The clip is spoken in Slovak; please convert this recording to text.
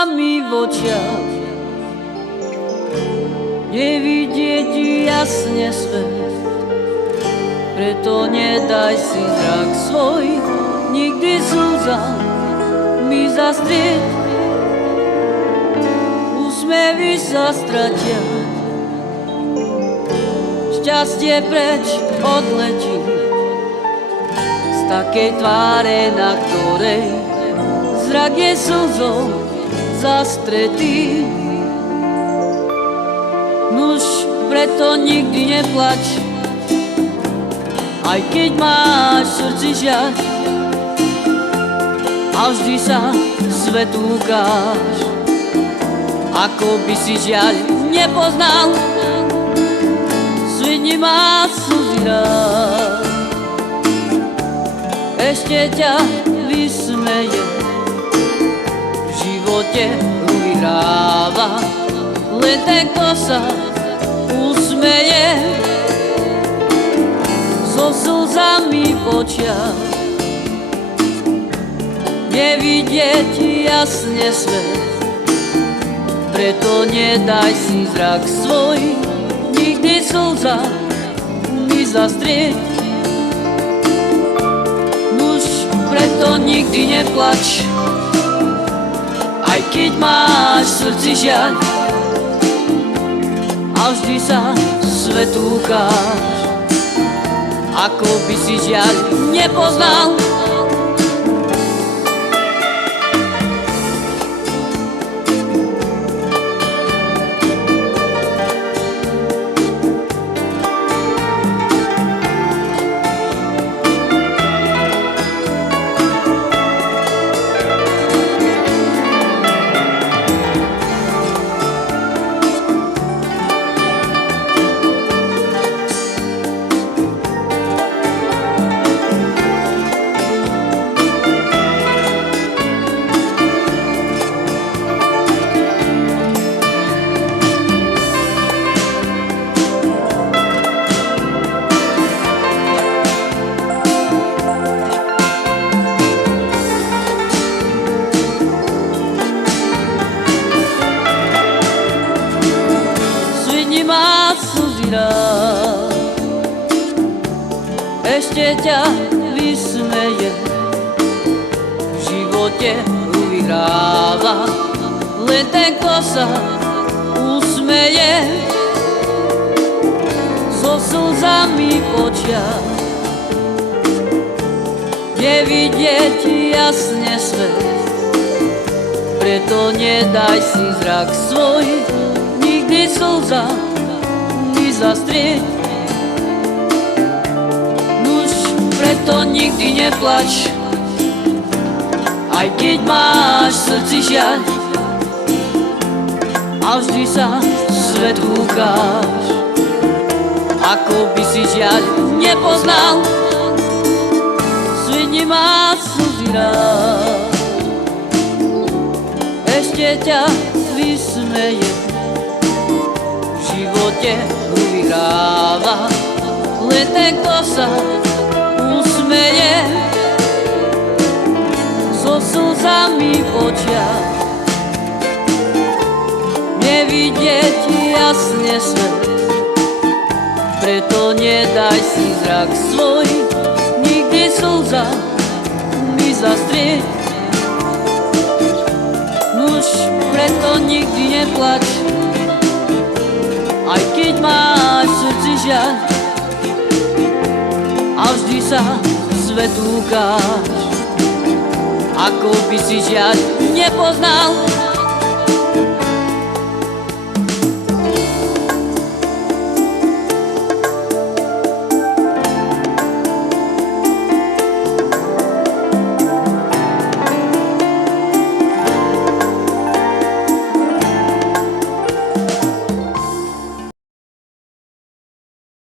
slzami v očiach, nevidieť jasne svet. Preto nedaj si zrak svoj, nikdy slza mi zastrieť. Úsmevy sa stratia, šťastie preč odletí z takej tváre, na ktorej zrak je slzou zastretý. Nuž, preto nikdy neplač, aj keď máš v srdci žiaľ, a vždy sa svetu ukáž, ako by si žiaľ nepoznal. Svidni má slzy rád, ešte ťa vysmeje, v živote vyhráva len ten, kto sa usmeje. So slzami v očiach, nevidieť jasne svet. Preto nedaj si zrak svoj, nikdy slza mi zastrieť. Nuž, preto nikdy neplač, aj keď máš v srdci žiaľ, a vždy sa svetu ukáž, ako by si žiaľ nepoznal. Ešte ťa vysmeje, v živote vyhráva len ten, kto sa usmeje. So slzami v očiach, nevidieť jasne svet. Preto nedaj si zrak svoj, nikdy slza mi zastrieť. Preto nikdy neplač, aj keď máš v srdci žiaľ, a vždy sa svetu ukáž, ako by si žiaľ nepoznal. Svidni má slzy rád, ešte ťa vysmeje, v živote vyhráva len ten, kto sa usmeje. So slzami v očiach, nevidieť jasne svet. Preto nedaj si zrak svoj, nikdy slza mi zastrieť. Nuž, preto nikdy neplač, aj keď máš v srdci žiaľ, a vždy sa svetu ukáž, ako by si žiaľ nepoznal.